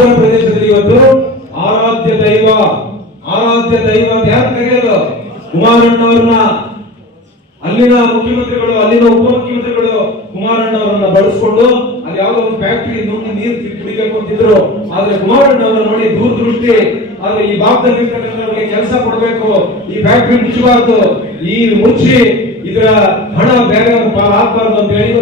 ಪ್ರದೇಶದಲ್ಲಿ ಇವತ್ತು ಆರಾಧ್ಯ ದೈವ ಆರಾಧ್ಯ ದೈವ ಅಂತ ಯಾರು ಕರೆಯೋದು? ಕುಮಾರಣ್ಣವ್ರನ್ನ. ಅಲ್ಲಿನ ಮುಖ್ಯಮಂತ್ರಿಗಳು, ಅಲ್ಲಿನ ಉಪಮುಖ್ಯಮಂತ್ರಿಗಳು ಕುಮಾರಣ್ಣವರನ್ನ ಬಳಸ್ಕೊಂಡು ಅಲ್ಲಿ ಯಾವ್ದೋ ಒಂದು ಫ್ಯಾಕ್ಟರಿ ನೋಡಿ ನೀರು ಕುಡಿಬೇಕು ಅಂತಿದ್ರು. ಆದ್ರೆ ಕುಮಾರಣ್ಣವರ ನೋಡಿ ದೂರದೃಷ್ಟಿ. ಆದ್ರೆ ಈ ಭಾಗದಲ್ಲಿ ಇರ್ತಕ್ಕಂಥವ್ರಿಗೆ ಕೆಲಸ ಕೊಡಬೇಕು. ಈ ಫ್ಯಾಕ್ಟರಿ ಮುಚ್ಚಬಾರ್ದು. ಈ ಮುಚ್ಚಿ ಇದರ ಹಣ ಬೇರೆ ಆಗ್ಬಾರ್ದು ಅಂತ ಹೇಳಿ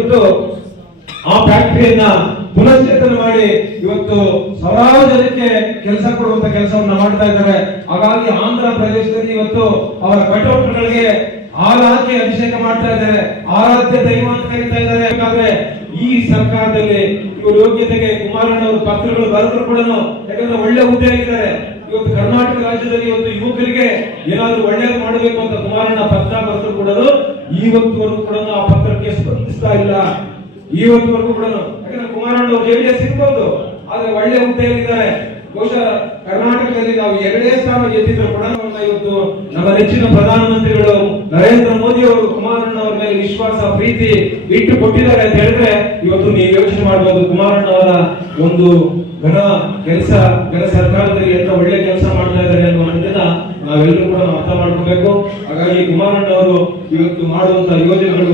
ಆ ಫ್ಯಾಕ್ಟರಿಯನ್ನ ಪುನಶ್ಚೇತನ ಮಾಡಿ ಇವತ್ತು ಸಾವಿರಾರು ಜನಕ್ಕೆ ಕೆಲಸ ಕೊಡುವಂತ ಕೆಲಸವನ್ನ ಮಾಡ್ತಾ ಇದ್ದಾರೆ. ಹಾಗಾಗಿ ಆಂಧ್ರ ಪ್ರದೇಶದಲ್ಲಿ ಇವತ್ತು ಅವರ ಕಟೌಟ್ಗಳಿಗೆ ಹಾಲು ಹಾಕಿ ಅಭಿಷೇಕ ಮಾಡ್ತಾ ಇದ್ದಾರೆ. ಆರಾಧ್ಯ ದೈವ ಅಂತ ಕರೀತಾ ಇದ್ದಾರೆ. ಯಾಕಂದ್ರೆ ಈ ಸರ್ಕಾರದಲ್ಲಿ ಇವರು ಯೋಗ್ಯತೆಗೆ ಕುಮಾರಣ್ಣ ಅವರು ಪತ್ರಗಳು ಬರೆದ್ರು ಕೂಡ ಯಾಕಂದ್ರೆ ಒಳ್ಳೆ ಹುದ್ದೆ ಆಗಿದ್ದಾರೆ. ಇವತ್ತು ಕರ್ನಾಟಕ ರಾಜ್ಯದಲ್ಲಿ ಇವತ್ತು ಯುವಕರಿಗೆ ಏನಾದ್ರೂ ಒಳ್ಳೇದು ಮಾಡಬೇಕು ಅಂತ ಕುಮಾರಣ್ಣ ಪತ್ರ ಬರೆದ್ರು ಕೂಡ ಇವತ್ತುವರೆಗೂ ಕೂಡ ಆ ಪತ್ರಕ್ಕೆ ಸ್ಪಂದಿಸ್ತಾ ಇಲ್ಲ. ಇವತ್ತುವರೆಗೂ ಕೂಡ ಕುಮಾರಣ್ಣ ಜೆಡಿಎಸ್ ಇರ್ಬೋದು ಆದ್ರೆ ಒಳ್ಳೆ ಹುದ್ದೆಯಲ್ಲಿದ್ದಾರೆ. ಬಹುಶಃ ಕರ್ನಾಟಕದಲ್ಲಿ ನಾವು ಎರಡೇ ಸ್ಥಾನ ಗೆದ್ದಿದ್ರು ಕೂಡ ಇವತ್ತು ನಮ್ಮ ನೆಚ್ಚಿನ ಪ್ರಧಾನಮಂತ್ರಿಗಳು ನರೇಂದ್ರ ಮೋದಿ ಅವರು ಕುಮಾರಣ್ಣ ಅವರ ಮೇಲೆ ವಿಶ್ವಾಸ, ಪ್ರೀತಿ ಇಟ್ಟು ಕೊಟ್ಟಿದ್ದಾರೆ ಅಂತ ಹೇಳಿದ್ರೆ ಇವತ್ತು ನೀವು ಯೋಚನೆ ಮಾಡಬಹುದು ಕುಮಾರಣ್ಣ ಅವರ ಒಂದು ಘನ ಕೆಲಸ, ಘನ ಸರ್ಕಾರದಲ್ಲಿ ಎಂತ ಒಳ್ಳೆ ಕೆಲಸ ಮಾಡ್ತಾ ಇದ್ದಾರೆ ಅನ್ನುವಂಥದ್ದನ್ನ ನಾವೆಲ್ಲರೂ ಕೂಡ ಅರ್ಥ ಮಾಡ್ಕೋಬೇಕು. ಹಾಗಾಗಿ ಕುಮಾರಣ್ಣ ಅವರು ಇವತ್ತು ಮಾಡುವಂತ ಯೋಜನೆಗಳು